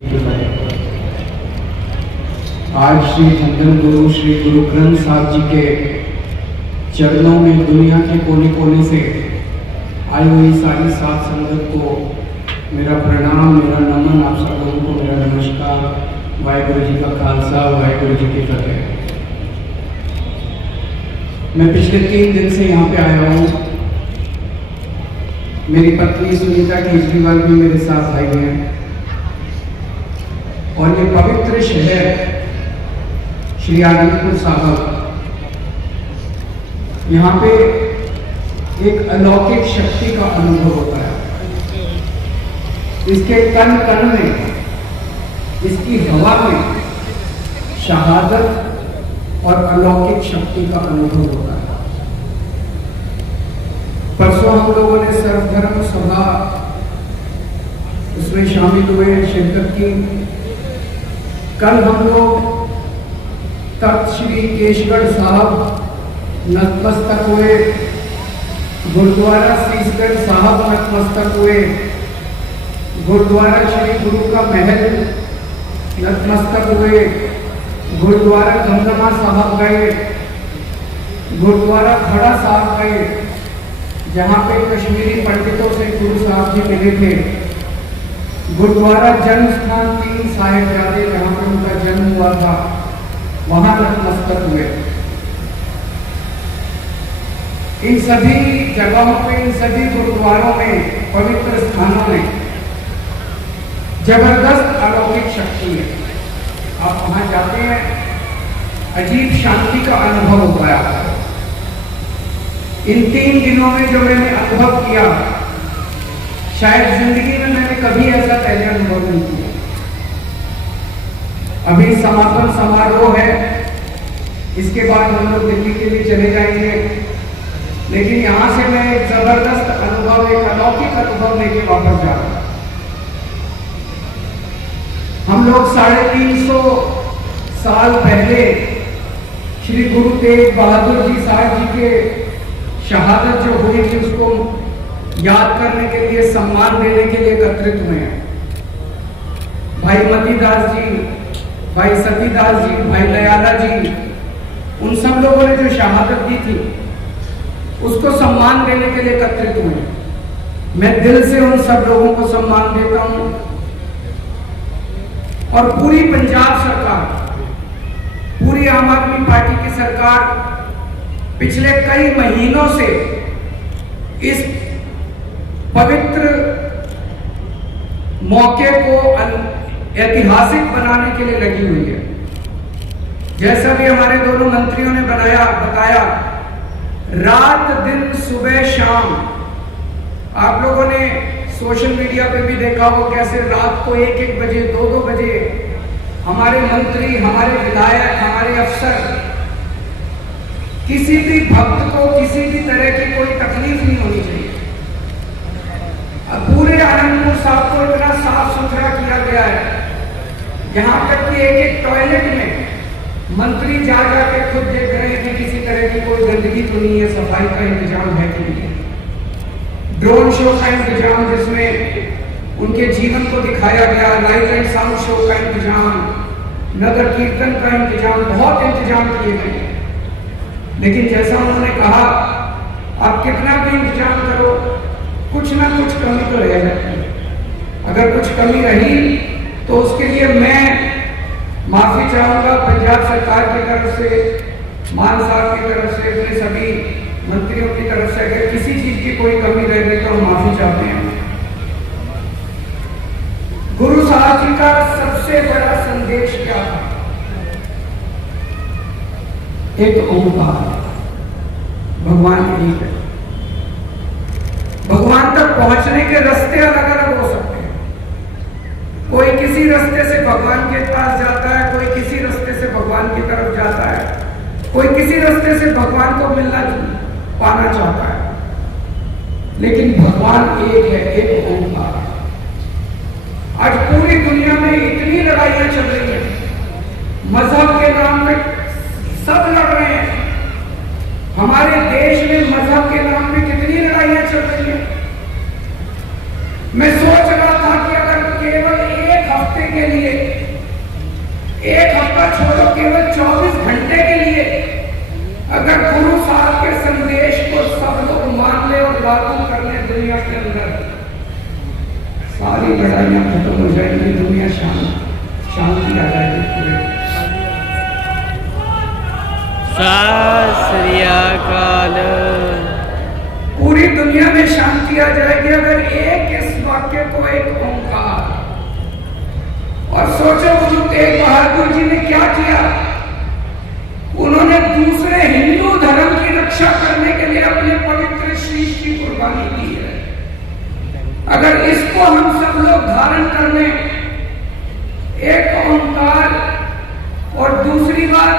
आज श्री धन गुरु श्री गुरु ग्रंथ साहब जी के चरणों में दुनिया के कोने कोने से आई हुई सारी सात संगत को मेरा प्रणाम, मेरा नमन। आप सब लोगों को मेरा नमस्कार। वाहिगुरु जी का खालसा, वाहिगुरु जी की फतेह। मैं पिछले 3 दिन से यहाँ पे आया हूँ। मेरी पत्नी सुनीता केजरीवाल भी मेरे साथ आई हैं और ये पवित्र शहर श्री आनंदपुर साहब, यहाँ पे एक अलौकिक शक्ति का अनुभव होता है। इसके कण कण में, इसकी हवा में शहादत और अलौकिक शक्ति का अनुभव होता है। परसों हम लोगों ने सर्वधर्म सभा उसमें शामिल हुए, शिरकत की। कल हम लोग तख्त श्री केशगढ़ साहब नतमस्तक हुए, गुरुद्वारा सीसगढ़ साहब नतमस्तक हुए, गुरुद्वारा श्री गुरु का महल नतमस्तक हुए, गुरुद्वारा दमदमा साहब गए, गुरुद्वारा खड़ा साहब गए, जहाँ पे कश्मीरी पंडितों से गुरु साहब जी मिले थे, गुरुद्वारा जन्म स्थान 3 साहिबजादे जहाँ पे उनका जन्म हुआ था, वहां नतमस्तक हुए। इन सभी जगहों पे, इन सभी गुरुद्वारों में, पवित्र स्थानों में जबरदस्त अलौकिक शक्ति है। आप वहां जाते हैं, अजीब शांति का अनुभव होता है आपको। इन 3 दिनों में जो मैंने अनुभव किया, शायद जिंदगी में मैंने कभी ऐसा पहले अनुभव नहीं किया। अभी समापन समारोह है, इसके बाद हम लोग दिल्ली के लिए चले जाएंगे, लेकिन यहां से मैं एक जबरदस्त अनुभव, एक अलौकिक अनुभव लेके वापस जा रहा हूं। हम लोग 350 साल पहले श्री गुरु तेग बहादुर जी साहब जी के शहादत जो हुई थी, उसको याद करने के लिए, सम्मान देने के लिए एकत्रित हुए हैं। भाई मतीदास जी, भाई सतीदास जी, भाई दयाला जी, उन सब लोगों ने जो शहादत दी थी, उसको सम्मान देने के लिए एकत्रित हुए। मैं दिल से उन सब लोगों को सम्मान देता हूं। और पूरी पंजाब सरकार, पूरी आम आदमी पार्टी की सरकार पिछले कई महीनों से इस पवित्र मौके को ऐतिहासिक बनाने के लिए लगी हुई है। जैसा भी हमारे दोनों मंत्रियों ने बताया, रात दिन सुबह शाम, आप लोगों ने सोशल मीडिया पे भी देखा हो कैसे रात को 1-1 बजे, 2-2 बजे हमारे मंत्री, हमारे विधायक, हमारे अफसर, किसी भी भक्त को किसी भी तरह की कोई तकलीफ नहीं होनी चाहिए। अब पूरे आनंदपुर साहब को इतना साफ सुथरा किया गया है, यहाँ तक कि एक टॉयलेट में मंत्री जा के खुद देख रहे हैं कि किसी तरह की कोई गंदगी तो नहीं है, सफाई का इंतजाम है कि नहीं है। ड्रोन शो का इंतजाम जिसमें उनके जीवन को दिखाया गया, लाइट एंड साउंड शो का इंतजाम, नगर कीर्तन का इंतजाम, बहुत इंतजाम किए गए। लेकिन जैसा उन्होंने कहा, आप कितना भी इंतजाम करो, कुछ ना कुछ कमी तो रह जाती है। अगर कुछ कमी रही तो उसके लिए मैं माफी चाहूंगा पंजाब सरकार की तरफ से, मान साहब की तरफ से, अपने सभी मंत्रियों की तरफ से। अगर किसी चीज की कोई कमी रह गई तो हम माफी चाहते हैं। गुरु साहब जी का सबसे बड़ा संदेश क्या था? एक ओंकार, भगवान एक है। भगवान तक पहुंचने के रास्ते अलग अलग हो सकते हैं। कोई किसी रास्ते से भगवान के पास जाता है, कोई किसी रास्ते से भगवान की तरफ जाता है, कोई किसी रास्ते से भगवान को मिलना पाना चाहता है, लेकिन भगवान एक है, एक ओंकार। आज पूरी दुनिया में इतनी लड़ाइयां चल रही हैं, मजहब के नाम पे सब लड़ रहे हैं। हमारे देश में मजहब के नाम पे कितनी लड़ाइयां चल रही हैं। मैं सोच रहा था कि अगर केवल 1 हफ्ते के लिए, एक हफ्ता छोड़ो, केवल 24 घंटे के लिए अगर गुरु साहब के संदेश को सब लोग मान ले और लागू कर ले दुनिया के अंदर, सारी लड़ाइयां खत्म हो जाएंगी, दुनिया शांति आ जाएगी पूरे। पूरी दुनिया में शांति आ जाएगी अगर एक इस वाक्य को, एक ओंकार। और सोचो गुरु तेग बहादुर जी ने क्या किया, उन्होंने दूसरे हिंदू धर्म की रक्षा करने के लिए अपने पवित्र शीश की कुर्बानी दी है। अगर इसको हम सब लोग धारण कर लें, एक ओंकार, और दूसरी बात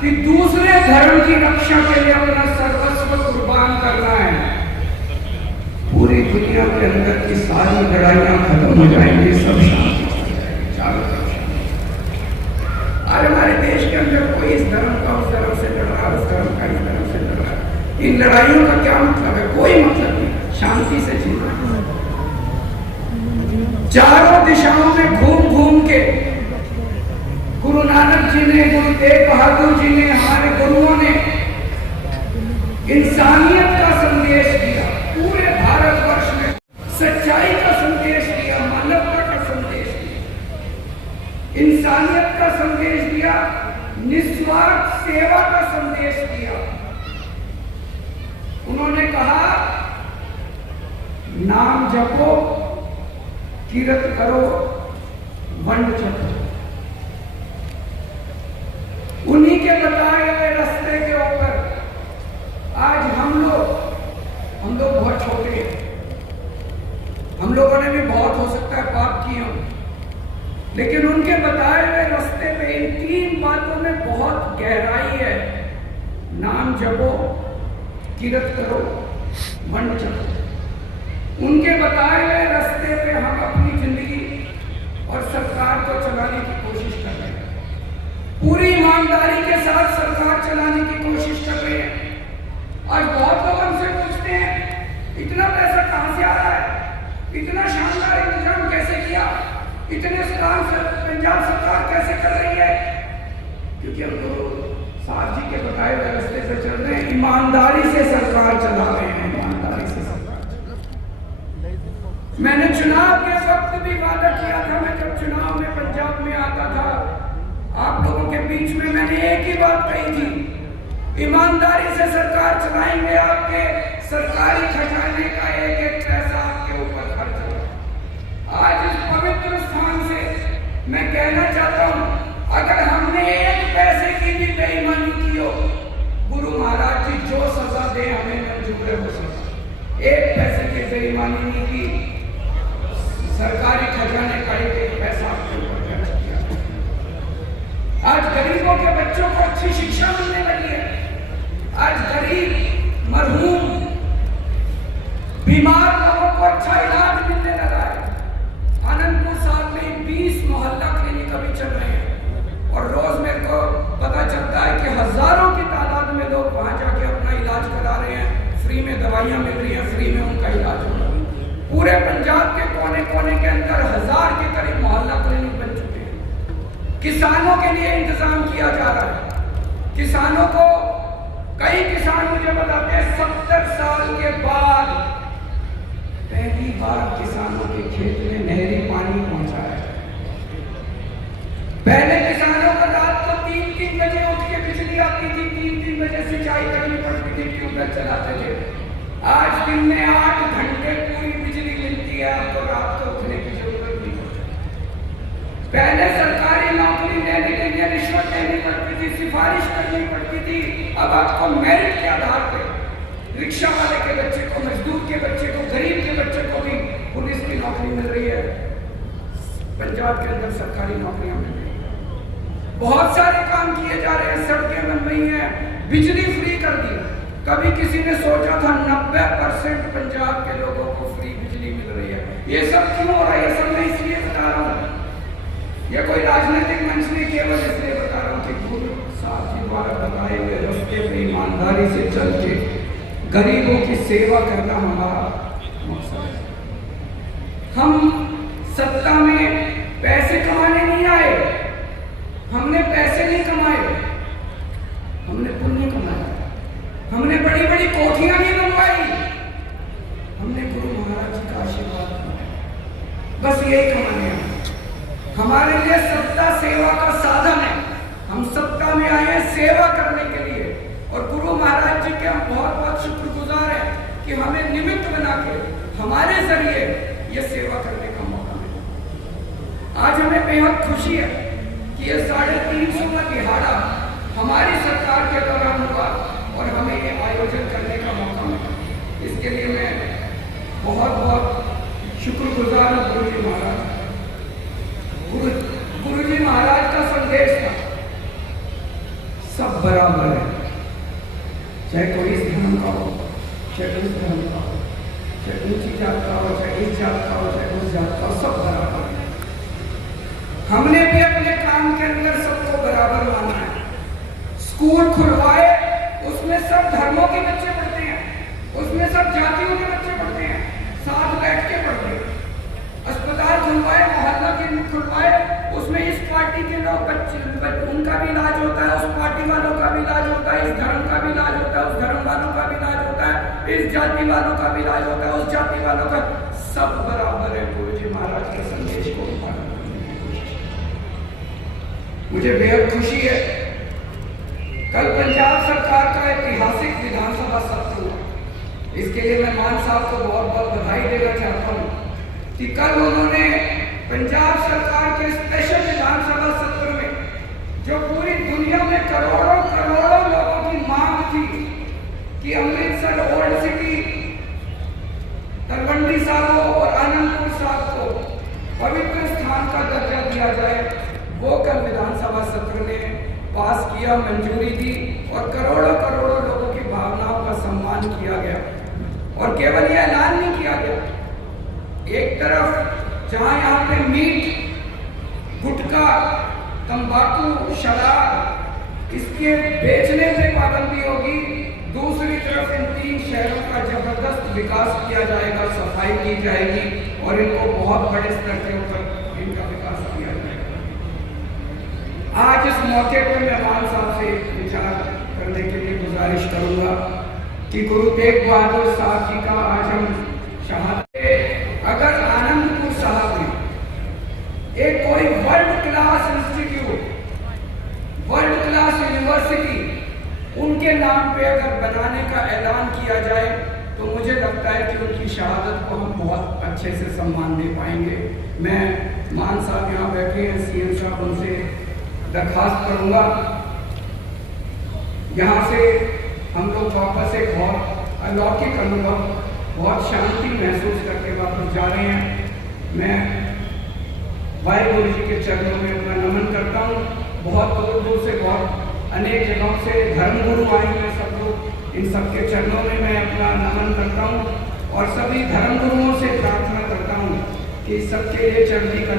कि दूसरे धर्म की रक्षा के लिए अपना सर्वस्व कुर्बान करना है, पूरी दुनिया के अंदर की सारी लड़ाइयां खत्म हो जाएंगी, सब शांति हो जाएगी, चारों तरफ शांति। आज हमारे देश के अंदर कोई इस धर्म का उस धर्म से लड़ रहा है, उस धर्म का इस धर्म से लड़ रहा है। इन लड़ाइयों का क्या मतलब है? कोई मतलब नहीं, शांति से जीना। चारों दिशाओं में घूम घूम के गुरु नानक जी ने, गुरु तेग बहादुर जी ने, हमारे गुरुओं ने इंसानियत का संदेश दिया, पूरे भारतवर्ष में सच्चाई का संदेश दिया, मानवता का संदेश दिया, इंसानियत का संदेश दिया, निस्वार्थ सेवा का संदेश दिया। उन्होंने कहा, नाम जपो, कीरत करो, वंड छको। उन्हीं के बताए हुए रास्ते के ऊपर आज हम लोग बहुत छोटे हैं, हम लोगों ने भी बहुत हो सकता है पाप किए हों, लेकिन उनके बताए हुए रास्ते पे इन 3 बातों में बहुत गहराई है। नाम जपो, कीरत करो, वंड छको। उनके बताए हुए रास्ते पे हम अपनी जिंदगी और सरकार को चलाने की कोशिश कर रहे हैं, पूरी ईमानदारी के साथ सरकार चलाने की कोशिश कर रहे हैं। आज बहुत लोग हमसे पूछते हैं, इतना पैसा कहां से आ रहा है, इतना शानदार इंतजाम कैसे किया, इतने काम पंजाब सरकार कैसे कर रही है? क्योंकि हम लोग साहब जी के बताए हुए रास्ते से चल रहे हैं, ईमानदारी से सरकार चला रहे हैं, ईमानदारी से सरकार चला। मैंने चुनाव के वक्त भी वादा किया था, मैं जब चुनाव में पंजाब में आता था, आप लोगों के बीच में मैंने एक ही बात कही थी, ईमानदारी से सरकार चलाएंगे, आपके सरकारी खजाने का एक एक पैसा आपके ऊपर खर्च होगा। आज इस पवित्र स्थान से मैं कहना चाहता हूं, अगर हमने एक पैसे की भी बेईमानी की हो, गुरु महाराज जी जो सजा दे हमें मंजूर है वो सजा। एक पैसे की बेईमानी नहीं की, सरकारी खजाने का एक पैसा आपके ऊपर खर्च किया। आज गरीबों के बच्चों को अच्छी शिक्षा मिलने लगी है। आज गरीब, मरहूम, बीमार लोगों को अच्छा इलाज मिलने लगा है। आनंदपुर साहब में 20 मोहल्ला क्लिनिक अभी चल रहे हैं और रोज मेरे को पता चलता है कि हजारों की तादाद में लोग वहां जाके अपना इलाज करा रहे हैं, फ्री में दवाइयां मिल रही हैं, फ्री में उनका इलाज हो रहा है। पूरे पंजाब के कोने कोने के अंदर 1000 के करीब मोहल्ला क्लिनिक बन चुके हैं। किसानों के लिए इंतजाम किया जा रहा है। किसानों को, कई किसान मुझे बताते हैं 70 साल के बाद पहली बार किसानों के खेत में नहरी पानी पहुंचा है। पहले किसानों को रात को 3-3 बजे उठ के बिजली आती थी, 3-3 बजे सिंचाई करनी पड़ती थी, ट्यूबवेल चलाते थे। आज दिन में 8 घंटे पूरी बिजली मिलती है, आपको रात को उठने की जरूरत नहीं होती। पहले सरकारी नौकरी लेने के लिए रिश्वत देनी पड़ती थी, सिफारिश करनी पड़ती थी। अब आपको मेरिट के आधार पर रिक्शा वाले के बच्चे को, मजदूर के बच्चे को, गरीब के बच्चे को भी पुलिस की नौकरी मिल रही है। पंजाब के अंदर सरकारी नौकरियां मिल रही है। बहुत सारे काम किए जा रहे हैं, सड़कें बन रही हैं, बिजली फ्री कर दी। कभी किसी ने सोचा था 90% पंजाब के लोगों को फ्री बिजली मिल रही है। ये सब क्यों हो रहा है? ये सब मैं इसलिए बता रहा हूँ, ये कोई राजनीतिक मंच नहीं, केवल इसलिए बता रहा हूँ कि गुरु साहब जी द्वारा बताए हुए रास्ते पे ईमानदारी से चल के गरीबों की सेवा करना हमारा मकसद है। हम सत्ता में पैसे कमाने नहीं हमारे लिए सत्ता सेवा का साधन है। हम सत्ता में आए हैं सेवा करने के लिए, और गुरु महाराज जी के हम बहुत बहुत शुक्रगुजार हैं कि हमें निमित्त बना के हमारे जरिए ये सेवा करने का मौका मिला। आज हमें बेहद खुशी है कि ये 350वां दिहाड़ा हमारी सरकार के दौरान हुआ और हमें ये आयोजन करने का मौका मिला। इसके लिए मैं बहुत बहुत शुक्रगुजार हूँ गुरु जी महाराज। गुरु जी महाराज का संदेश था सब बराबर है, चाहे कोई इस धर्म का हो, चाहे उस धर्म का हो, चाहे ऊंची जात का हो, चाहे इस जात का हो, चाहे उस जात का हो, सब बराबर है। हमने भी अपने काम के अंदर सबको बराबर माना है। स्कूल खुलवाए, उसमें सब धर्मों के बच्चे पढ़ते हैं, उसमें सब जातियों के बच्चे पढ़ते हैं, साथ बैठ के पढ़ते हैं। अस्पताल खुलवाए, मोहल्ला केंद्र खुलवाए, उसमें इस पार्टी के लोग बच्चे उनका भी इलाज होता है, उस पार्टी वालों का भी इलाज होता है, इस धर्म का भी इलाज होता है, उस धर्म वालों का भी इलाज होता है, इस जाति वालों का भी इलाज होता है, उस जाति वालों का, सब बराबर है। गुरु जी महाराज के संदेश को मुझे बेहद खुशी है। कल पंजाब सरकार का ऐतिहासिक विधानसभा सत्र हुआ। इसके लिए मैं मान साहब को बहुत बहुत बधाई देना चाहता हूँ कि कल उन्होंने पंजाब सरकार के स्पेशल विधानसभा सत्र में, जो पूरी दुनिया में करोड़ों करोड़ों लोगों की मांग थी कि अमृतसर ओल्ड सिटी, तलवंडी साहब और आनंदपुर साहब को पवित्र स्थान का दर्जा दिया जाए, वो कल विधानसभा सत्र ने पास किया, मंजूरी दी और करोड़ों करोड़ों लोगों की भावनाओं का सम्मान किया गया। और केवल यह ऐलान नहीं किया गया, एक तरफ जहां यहाँ पे मीट, गुटखा, तंबाकू, शराब, इसके बेचने पे पाबंदी होगी, दूसरी तरफ इन 3 शहरों का जबरदस्त विकास किया जाएगा, सफाई की जाएगी और इनको बहुत बड़े स्तर के ऊपर इनका विकास किया जाएगा। आज इस मौके पर मैं मान साहब से विचार करने के लिए गुजारिश करूंगा कि गुरु तेग बहादुर साहब जी का आज हम शहादत, अगर आनंदपुर साहब में एक कोई world class institute, world class university उनके नाम पे अगर बनाने का ऐलान किया जाए तो मुझे लगता है कि उनकी शहादत को हम बहुत अच्छे से सम्मान दे पाएंगे। मैं मान साहब यहाँ बैठे हैं, सीएम साहब, उनसे दरखास्त करूँगा यहाँ से हम लोग वापस एक बहुत अलौकिक अनुभव, बहुत शांति महसूस करके वापस जा रहे हैं। मैं वाहिगुरु जी के चरणों में अपना नमन करता हूँ। बहुत दूर दूर से, बहुत अनेक जगहों से धर्मगुरु आए हैं सब लोग, इन सबके चरणों में मैं अपना नमन करता हूँ और सभी धर्मगुरुओं से प्रार्थना करता हूँ कि सबके लिए चढ़ती कर